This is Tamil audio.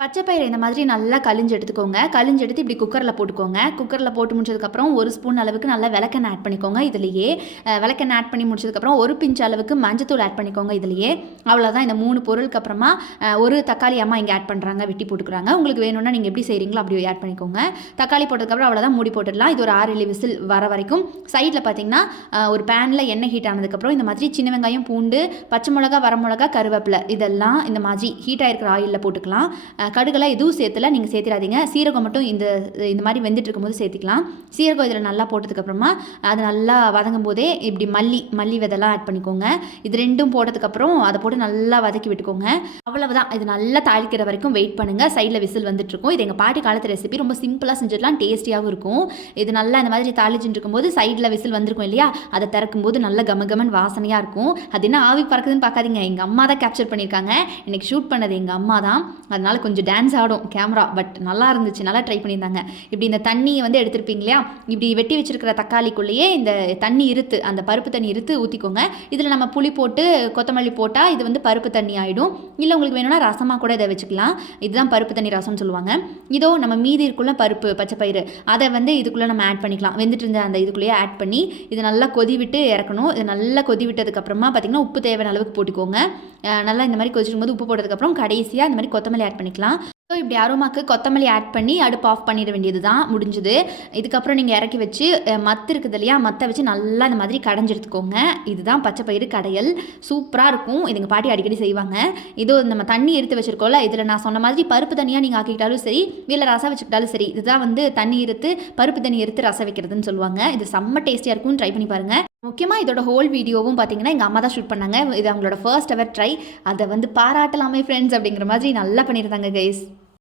பச்சை பயிறு இந்த மாதிரி நல்லா கழிஞ்சு எடுத்துக்கோங்க. கழிஞ்சு எடுத்து இப்படி குக்கரில் போட்டுக்கோங்க. குக்கரில் போட்டு முடிச்சதுக்கப்புறம் 1 ஸ்பூன் அளவுக்கு நல்லா விளக்கெண்ணெய் ஆட் பண்ணிக்கோங்க இதுலேயே. விளக்கெண்ணெய் ஆட் பண்ணி முடிச்சதுக்கப்புறம் 1 பிஞ்ச் அளவுக்கு மஞ்சத்தூள் ஆட் பண்ணிக்கோங்க இதுலேயே. அவ்வளோதான். இந்த 3 பொருளுக்கு அப்புறமா ஒரு தக்காளி அம்மா இங்கே ஆட் பண்ணுறாங்க, வெட்டி போட்டுக்கிறாங்க. உங்களுக்கு வேணும்னா நீங்கள் எப்படி செய்கிறீங்களோ அப்படி ஆட் பண்ணிக்கோங்க. தக்காளி போட்டதுக்கப்புறம் அவ்வளோதான், மூடி போட்டுடலாம். இது ஒரு 6-7 விசில் வர வரைக்கும். சைடில் பார்த்தீங்கன்னா ஒரு பேனில் எண்ணெய் ஹீட் ஆனதுக்கப்புறம் இந்த மாதிரி சின்ன வெங்காயம், பூண்டு, பச்சை மிளகா, வரமிளகா, கருவேப்பிலை இதெல்லாம் இந்த மாதிரி ஹீட் ஆகிருக்கிற ஆயிலில் போட்டுக்கலாம். கடுகெல்லாம் எதுவும் சேர்த்துல, நீங்கள் சேர்த்திடாதீங்க. சீரகம் மட்டும் இந்த மாதிரி வெந்துட்டு இருக்கும்போது சேர்த்திக்கலாம். சீரகம் இதில் நல்லா போட்டதுக்கப்புறமா அது நல்லா வதங்கும் போதே இப்படி மல்லி விதெல்லாம் ஆட் பண்ணிக்கோங்க. இது ரெண்டும் போட்டதுக்கப்புறம் அதை போட்டு நல்லா வதக்கி விட்டுக்கோங்க. அவ்வளவுதான். இது நல்லா தாளிக்கிற வரைக்கும் வெயிட் பண்ணுங்கள். சைடில் விசில் வந்துட்டுருக்கும். இது எங்கள் பாட்டி காலத்து ரெசிபி, ரொம்ப சிம்பிளாக செஞ்சிடலாம், டேஸ்டியாகவும் இருக்கும். இது நல்லா இந்த மாதிரி தாளிச்சுட்டு இருக்கும்போது சைடில் விசில் வந்திருக்கும் இல்லையா, அதை திறக்கும்போது நல்லா கமகமன் வாசனையாக இருக்கும். அது என்ன ஆவி பறக்குதுன்னு பார்க்காதீங்க, எங்கள் அம்மா தான் கேப்சர் பண்ணியிருக்காங்க. இன்றைக்கி ஷூட் பண்ணது எங்கள் அம்மா தான். அதனால் கொஞ்சம் டான்ஸ் ஆடும் கேமரா, பட் நல்லா இருந்துச்சு, நல்லா ட்ரை பண்ணியிருந்தாங்க. இப்படி இந்த தண்ணியை வந்து எடுத்துருப்பீங்க இல்லையா, இப்படி வெட்டி வச்சிருக்கிற தக்காளிக்குள்ளேயே இந்த தண்ணி இருத்து, அந்த பருப்பு தண்ணி இருத்து ஊற்றிக்கோங்க. இதில் நம்ம புளி போட்டு கொத்தமல்லி போட்டால் இது வந்து பருப்பு தண்ணி ஆகிடும். இல்லை உங்களுக்கு வேணும்னா ரசமாக கூட இதை வச்சுக்கலாம். இதுதான் பருப்பு தண்ணி ரசம்னு சொல்லுவாங்க. இதோ நம்ம மீதி இருக்குள்ள பருப்பு பச்சை பயிறு அதை வந்து இதுக்குள்ளே நம்ம ஆட் பண்ணிக்கலாம். வெந்துட்டு இருந்த அந்த இதுக்குள்ளேயே ஆட் பண்ணி இது நல்லா கொதி விட்டு இறக்கணும். இது நல்லா கொதி விட்டதுக்கப்புறமா பார்த்திங்கன்னா உப்பு தேவையான அளவுக்கு போட்டுக்கோங்க. நல்லா இந்த மாதிரி கொதிச்சிடும் போது உப்பு போட்டதுக்கப்புறம் கடைசியாக இந்த மாதிரி கொத்தமல்லி ஆட் பண்ணிக்கலாம். ஸோ இப்படி அரோமாக்கு கொத்தமல்லி ஆட் பண்ணி அடுப்பு ஆஃப் பண்ணிட வேண்டியது தான், முடிஞ்சுது. இதுக்கப்புறம் நீங்கள் இறக்கி வச்சு மத்து இருக்குது இல்லையா, மத்தை வச்சு நல்லா இந்த மாதிரி கடைஞ்சி எடுத்துக்கோங்க. இதுதான் பச்சை பயிறு கடையல். சூப்பராக இருக்கும். இது எங்கள் பாட்டி அடிக்கடி செய்வாங்க. இதோ நம்ம தண்ணி எடுத்து வச்சுருக்கோம்ல, இதில் நான் சொன்ன மாதிரி பருப்பு தண்ணியாக நீங்கள் ஆக்கிக்கிட்டாலும் சரி, இல்லை ரசம் வச்சுக்கிட்டாலும் சரி, இதுதான் வந்து தண்ணி எடுத்து பருப்பு தண்ணி எடுத்து ரசம் வைக்கிறதுன்னு சொல்லுவாங்க. இது செம்ம டேஸ்டியாக இருக்கும், ட்ரை பண்ணி பாருங்கள். முக்கியமாக இதோட ஹோல் வீடியோவும் பார்த்தீங்கன்னா எங்கள் அம்மா தான் ஷூட் பண்ணாங்க. இது அவங்களோட ஃபர்ஸ்ட் எவர் ட்ரை. அதை வந்து பாராட்டலாமே ஃப்ரெண்ட்ஸ் அப்படிங்கிற மாதிரி நல்லா பண்ணியிருந்தாங்க கைஸ்.